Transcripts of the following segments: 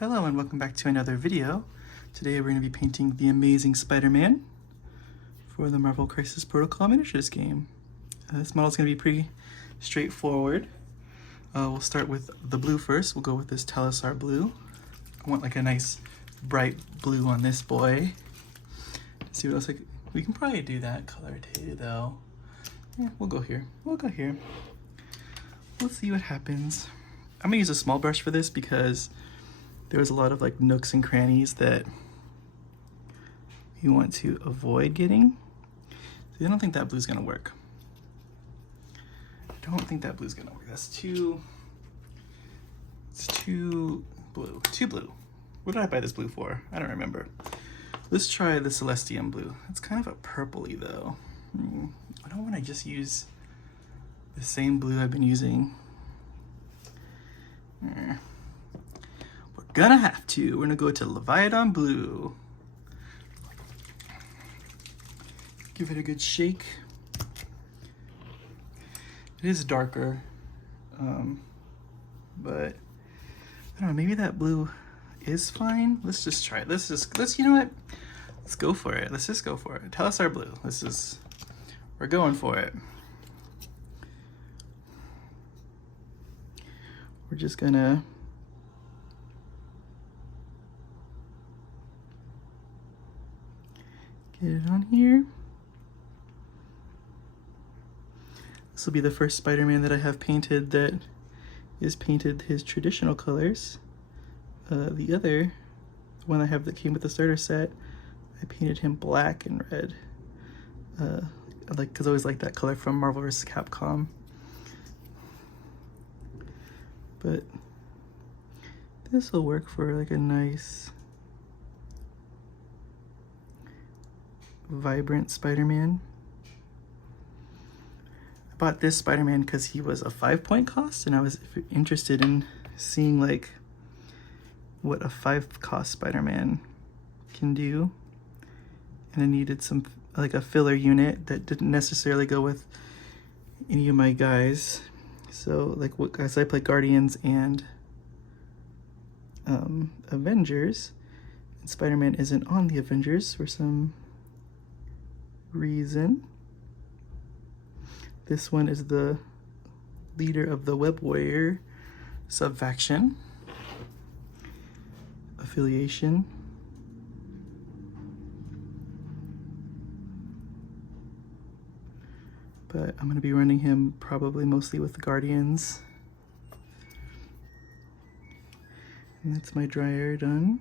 Hello and welcome back to another video. Today we're going to be painting the Amazing Spider-Man for the Marvel Crisis Protocol miniatures game. This model is going to be pretty straightforward. We'll start with the blue first. We'll go with this Telesar blue. I want like a nice bright blue on this boy. Let's see what else we can probably do that color too though. Yeah, we'll go here. We'll see what happens. I'm going to use a small brush for this because there was a lot of like nooks and crannies that you want to avoid getting. So I don't think that blue's gonna work. That's too, it's too blue. What did I buy this blue for? I don't remember. Let's try the Celestium blue. It's kind of a purpley though. I don't want to just use the same blue I've been using. Gonna have to. We're gonna go to Leviathan blue. Give it a good shake. It is darker, but I don't know. Maybe that blue is fine. Let's just try it. Let's you know what? Let's go for it. Let's just go for it. Telesar blue. We're going for it. We're just gonna get it on here. This will be the first Spider-Man that I have painted that is painted his traditional colors. The other one I have that came with the starter set, I painted him black and red. Because I always like that color from Marvel vs. Capcom. But this will work for like a nice vibrant Spider-Man. I bought this Spider-Man because he was a 5-point cost, and I was interested in seeing like what a 5-cost Spider-Man can do. And I needed some like a filler unit that didn't necessarily go with any of my guys. So like what guys I play Guardians and Avengers, and Spider-Man isn't on the Avengers for some reason. This one is the leader of the Web Warrior sub-faction affiliation. But I'm going to be running him probably mostly with the Guardians. And that's my dryer done.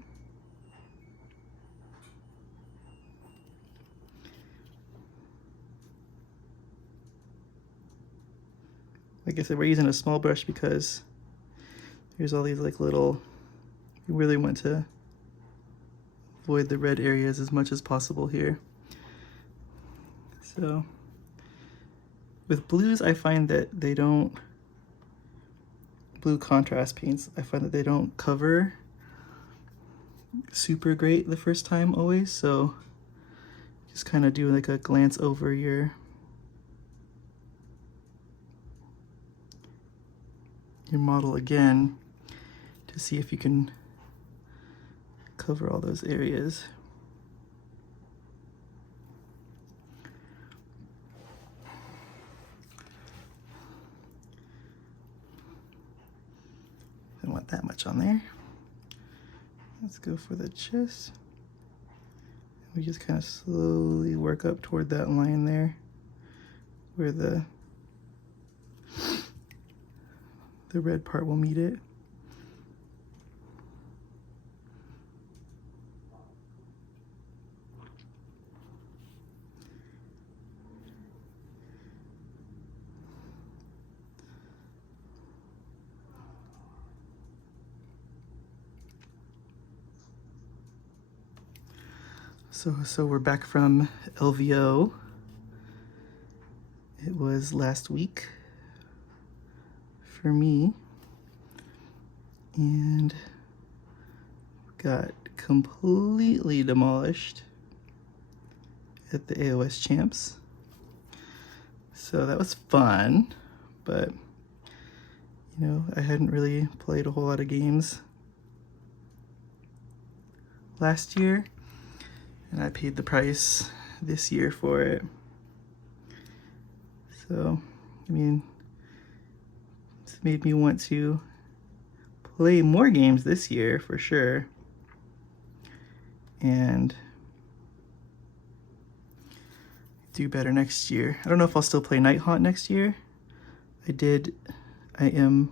Like I said, we're using a small brush because there's all these like little, you really want to avoid the red areas as much as possible here. So with blues, I find that they don't, blue contrast paints, I find that they don't cover super great the first time always. So just kind of do like a glance over your model again to see if you can cover all those areas. Don't want that much on there. Let's go for the chest. We just kind of slowly work up toward that line there where the red part will meet it. So we're back from LVO. It was last week for me, and got completely demolished at the AOS Champs. So that was fun, but you know, I hadn't really played a whole lot of games last year, and I paid the price this year for it. So, I mean, it's made me want to play more games this year for sure. And do better next year. I don't know if I'll still play Night Haunt next year. I am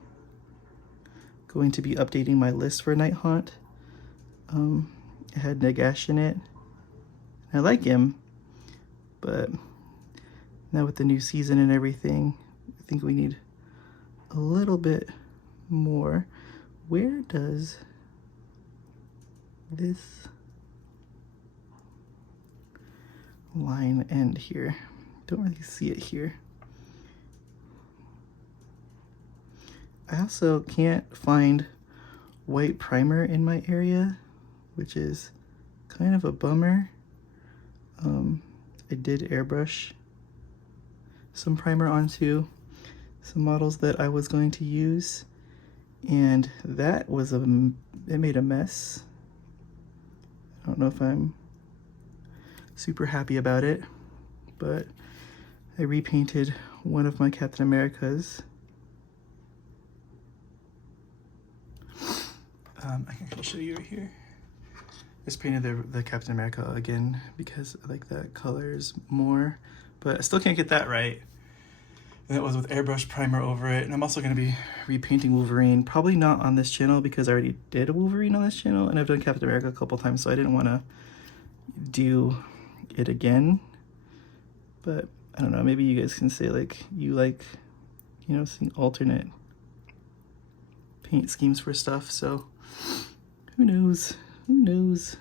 going to be updating my list for Night Haunt. It had Nagash in it. I like him, but now with the new season and everything, I think we need a little bit more. Where does this line end here? Don't really see it here. I also can't find white primer in my area, which is kind of a bummer. I did airbrush some primer onto some models that I was going to use, and that was it made a mess. I don't know if I'm super happy about it, but I repainted one of my Captain Americas. I can show you right here. Just painted the Captain America again because I like that colors more, but I still can't get that right. And that was with airbrush primer over it. And I'm also going to be repainting Wolverine, probably not on this channel because I already did a Wolverine on this channel, and I've done Captain America a couple times, so I didn't want to do it again. But I don't know, maybe you guys can say like you like, you know, seeing alternate paint schemes for stuff. So who knows? Who knows?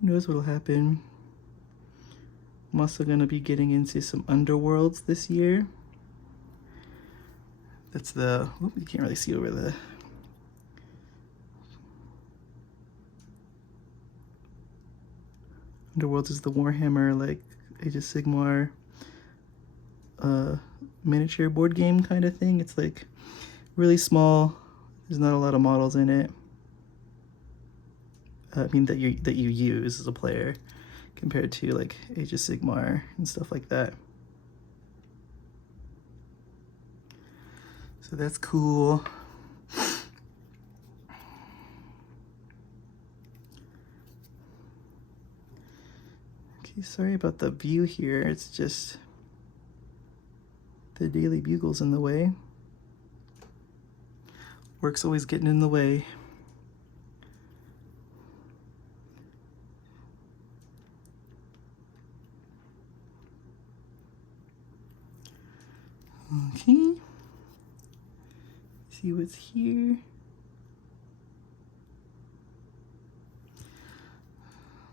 Who knows what'll happen? I'm also going to be getting into some Underworlds this year. That's the, oh, you can't really see over the, Underworlds is the Warhammer, like, Age of Sigmar miniature board game kind of thing. It's like really small. There's not a lot of models in it. I mean that you use as a player, compared to like Age of Sigmar and stuff like that. So that's cool. Okay, sorry about the view here. It's just the Daily Bugle's in the way. Work's always getting in the way. Okay, see what's here.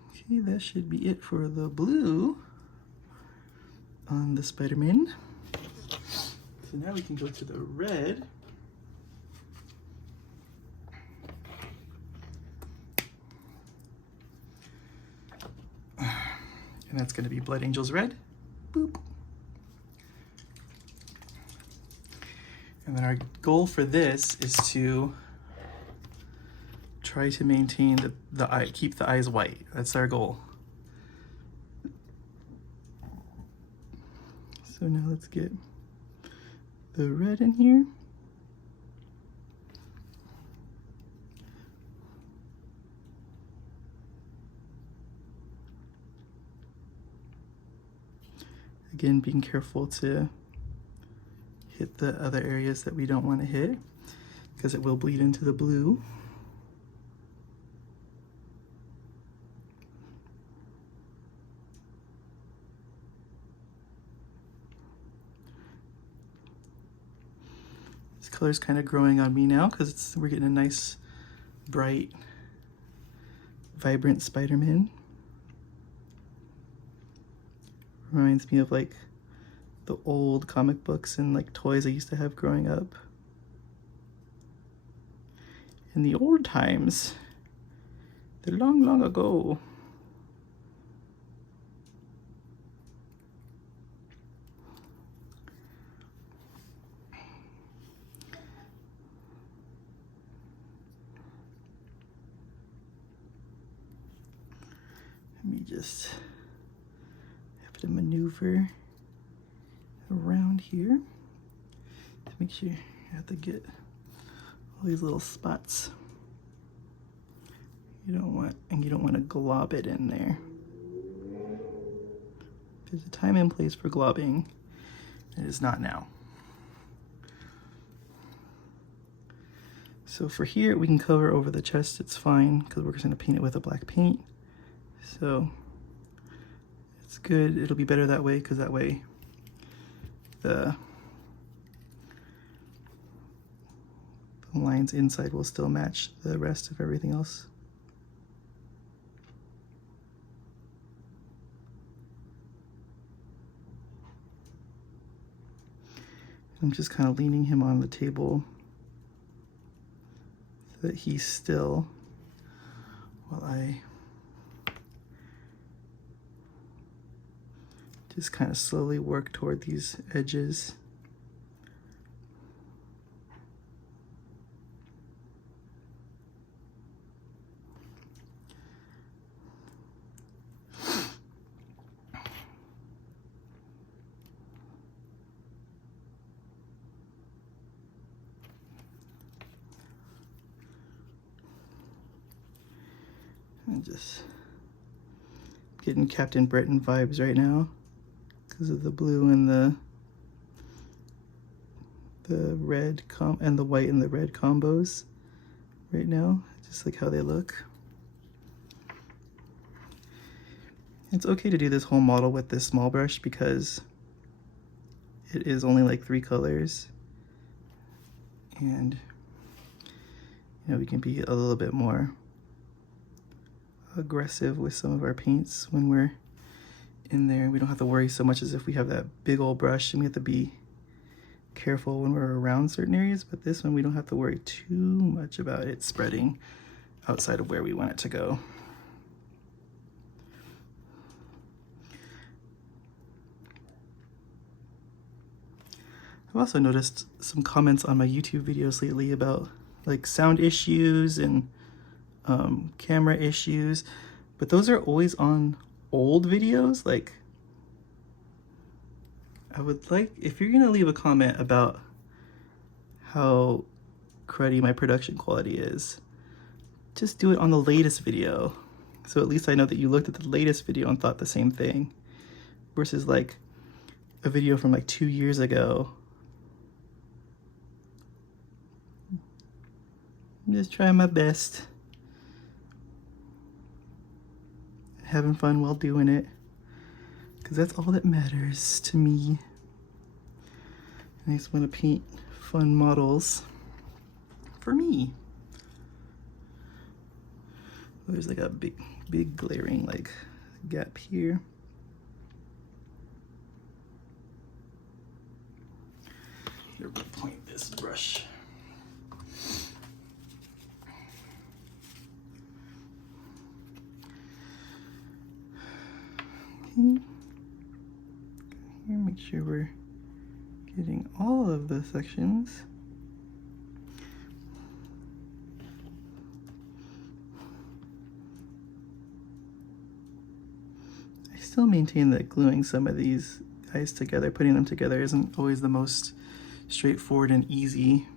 Okay, that should be it for the blue on the Spider-Man. So now we can go to the red. And that's going to be Blood Angels Red. Boop. And then our goal for this is to try to maintain the eye, keep the eyes white. That's our goal. So now let's get the red in here. Again, being careful to hit the other areas that we don't want to hit, because it will bleed into the blue. This color's kind of growing on me now because we're getting a nice, bright, vibrant Spider-Man. Reminds me of like the old comic books and like toys I used to have growing up. In the old times, the long, long ago. Let me just have to maneuver around here to make sure I have to get all these little spots. You don't want to glob it in there. There's a time and place for globbing. It is not now. So for here, we can cover over the chest, it's fine, because we're just gonna paint it with a black paint. So it's good, it'll be better that way, because that way the lines inside will still match the rest of everything else. I'm just kind of leaning him on the table so that he's still while I just kind of slowly work toward these edges. I'm just getting Captain Britain vibes right now because of the blue and the red and the white and the red combos right now. Just like how they look. It's okay to do this whole model with this small brush because it is only like 3 colors, and you know, we can be a little bit more aggressive with some of our paints when we're in there. We don't have to worry so much as if we have that big old brush, and we have to be careful when we're around certain areas, but this one we don't have to worry too much about it spreading outside of where we want it to go. I've also noticed some comments on my YouTube videos lately about like sound issues and camera issues, but those are always on old videos. Like, I would like, if you're gonna leave a comment about how cruddy my production quality is, just do it on the latest video, so at least I know that you looked at the latest video and thought the same thing, versus like a video from like 2 years ago. I'm just trying my best, having fun while doing it, because that's all that matters to me. I just want to paint fun models for me. There's like a big glaring like gap here. Here, we'll point this brush. Okay. Here, make sure we're getting all of the sections. I still maintain that gluing some of these guys together, putting them together, isn't always the most straightforward and easy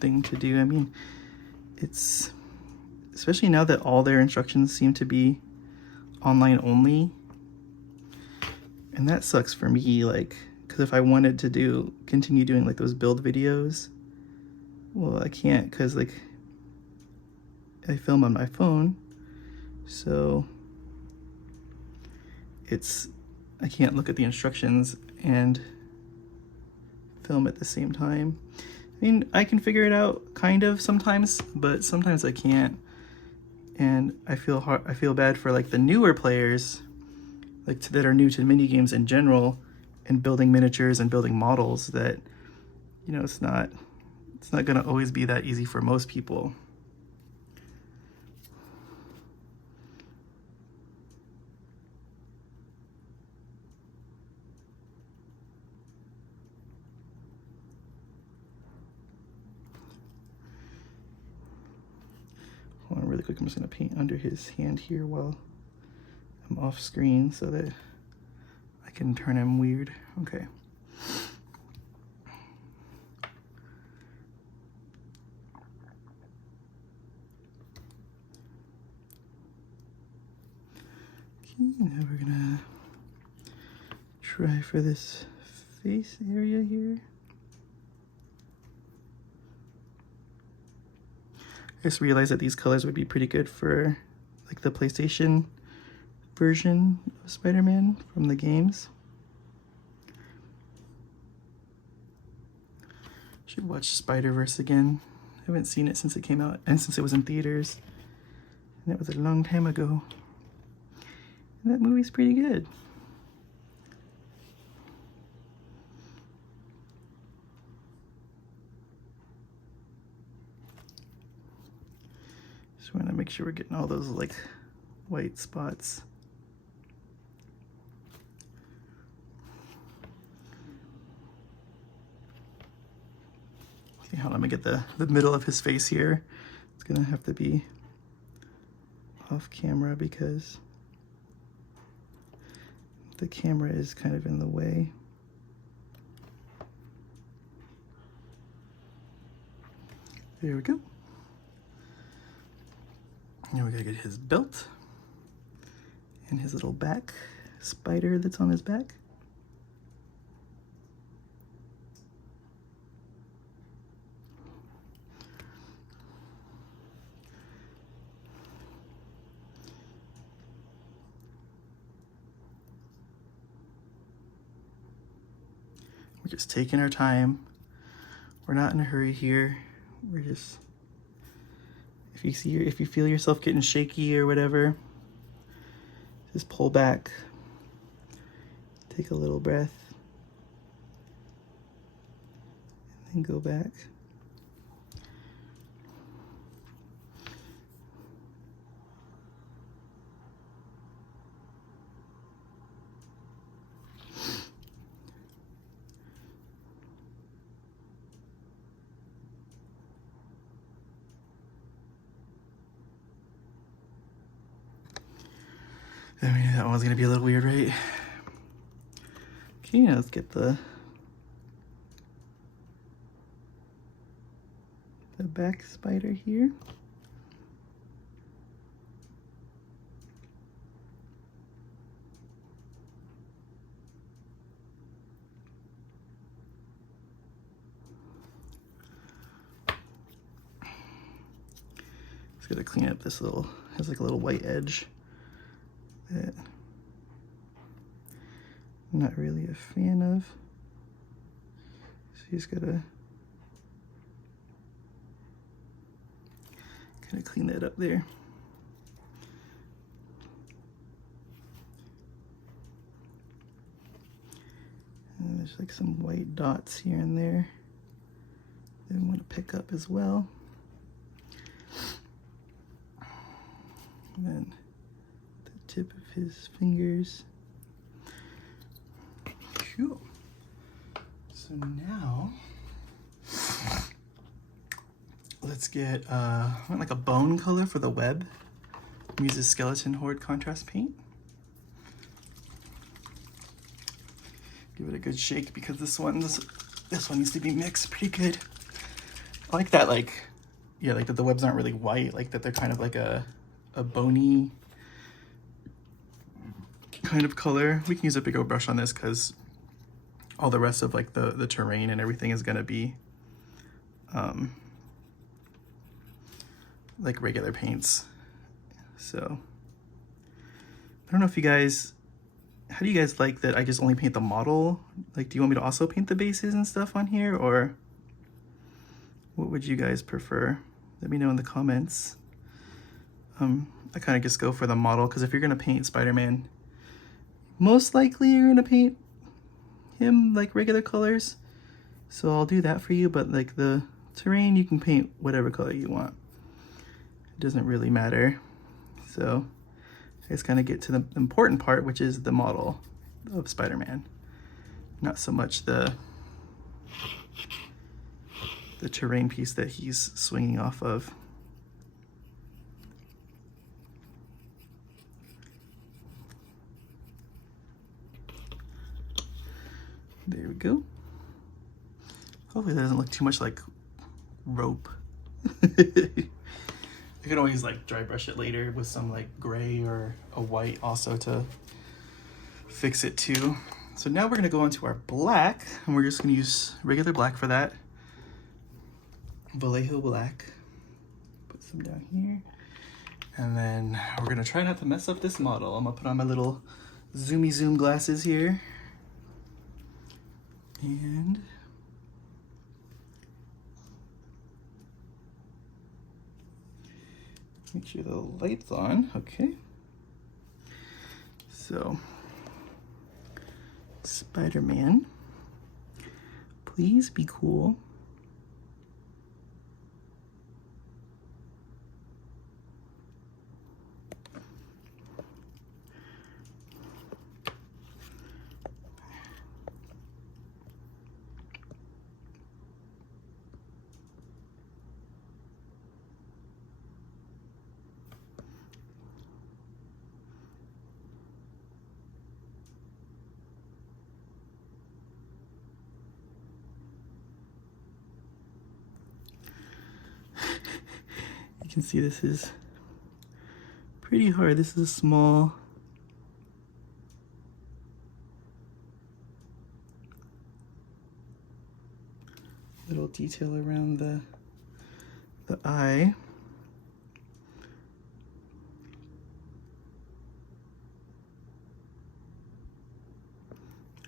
thing to do. I mean, it's, especially now that all their instructions seem to be online only, and that sucks for me, like, because if I wanted to continue doing like those build videos, well, I can't, because like I film on my phone, so I can't look at the instructions and film at the same time. I mean, I can figure it out kind of sometimes, but sometimes I can't, and I feel bad for like the newer players, like that are new to mini games in general, and building miniatures and building models, that, you know, it's not going to always be that easy for most people. Hold on really quick, I'm just going to paint under his hand here while him off screen so that I can turn him weird. Okay. Okay, now we're gonna try for this face area here. I just realized that these colors would be pretty good for like the PlayStation version of Spider-Man from the games. Should watch Spider-Verse again. I haven't seen it since it came out and since it was in theaters. And that was a long time ago. And that movie's pretty good. Just want to make sure we're getting all those like white spots. Okay, hold on, let me get the middle of his face here. It's gonna have to be off camera because the camera is kind of in the way. There we go. Now we gotta get his belt and his little back spider that's on his back. We're just taking our time. We're not in a hurry here. We're just, if you feel yourself getting shaky or whatever, just pull back, take a little breath, and then go back. I mean, that one was gonna be a little weird, right? Okay, now let's get the back spider here. Just gotta clean up this little, has like a little white edge that I'm not really a fan of. So you just gotta kind of clean that up there. And there's like some white dots here and there that I want to pick up as well. And then the tip of his fingers. Cool. So now let's get I want like a bone color for the web. Use this Skeleton Horde contrast paint. Give it a good shake because this one needs to be mixed pretty good. I like that, like, yeah, like that the webs aren't really white, like that they're kind of like a bony kind of color. We can use a bigger brush on this because all the rest of like the terrain and everything is gonna be like regular paints. So I don't know if you guys, how do you guys like that I just only paint the model? Like, do you want me to also paint the bases and stuff on here, or what would you guys prefer? Let me know in the comments. I kind of just go for the model because if you're gonna paint Spider-Man, most likely you're gonna paint him like regular colors. So I'll do that for you, but like the terrain, you can paint whatever color you want. It doesn't really matter. So I just kind of get to the important part, which is the model of Spider-Man. Not so much the terrain piece that he's swinging off of. There we go. Hopefully that doesn't look too much like rope. I can always like dry brush it later with some like gray or a white also to fix it too. So now we're gonna go on to our black, and we're just gonna use regular black for that. Vallejo black. Put some down here. And then we're gonna try not to mess up this model. I'm gonna put on my little zoomy zoom glasses here. And make sure the light's on, okay. So, Spider-Man, please be cool. You can see this is pretty hard. This is a small little detail around the eye.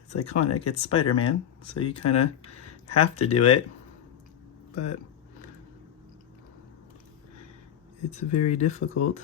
It's iconic, it's Spider-Man, so you kind of have to do it, but it's very difficult.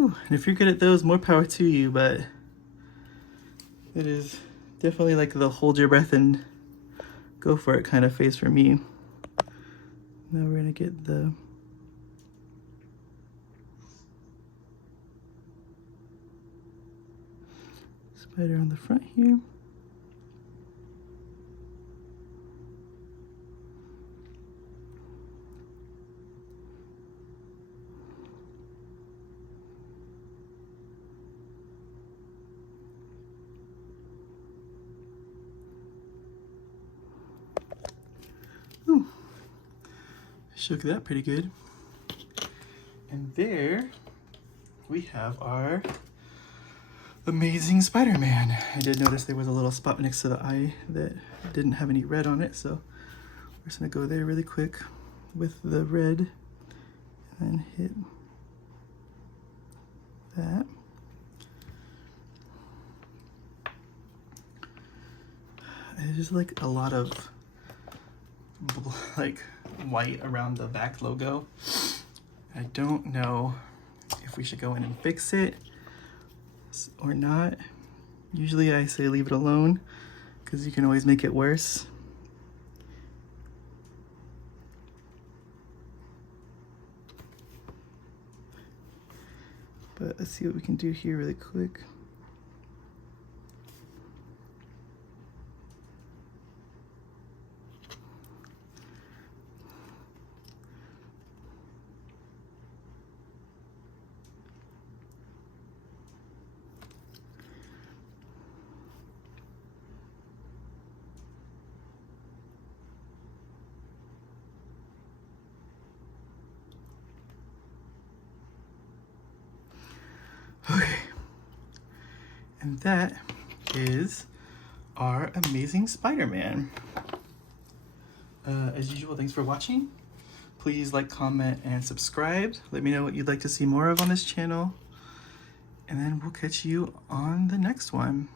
Ooh, and if you're good at those, more power to you, but it is definitely like the hold your breath and go for it kind of face for me. Now we're gonna get the spider on the front here. Ooh, shook that pretty good. And there we have our Amazing Spider-Man. I did notice there was a little spot next to the eye that didn't have any red on it, so we're just gonna go there really quick with the red and hit that. There's just like a lot of like white around the back logo. I don't know if we should go in and fix it or not. Usually I say leave it alone because you can always make it worse. But let's see what we can do here really quick. Okay, and that is our Amazing Spider-Man. As usual, thanks for watching. Please like, comment, and subscribe. Let me know what you'd like to see more of on this channel. And then we'll catch you on the next one.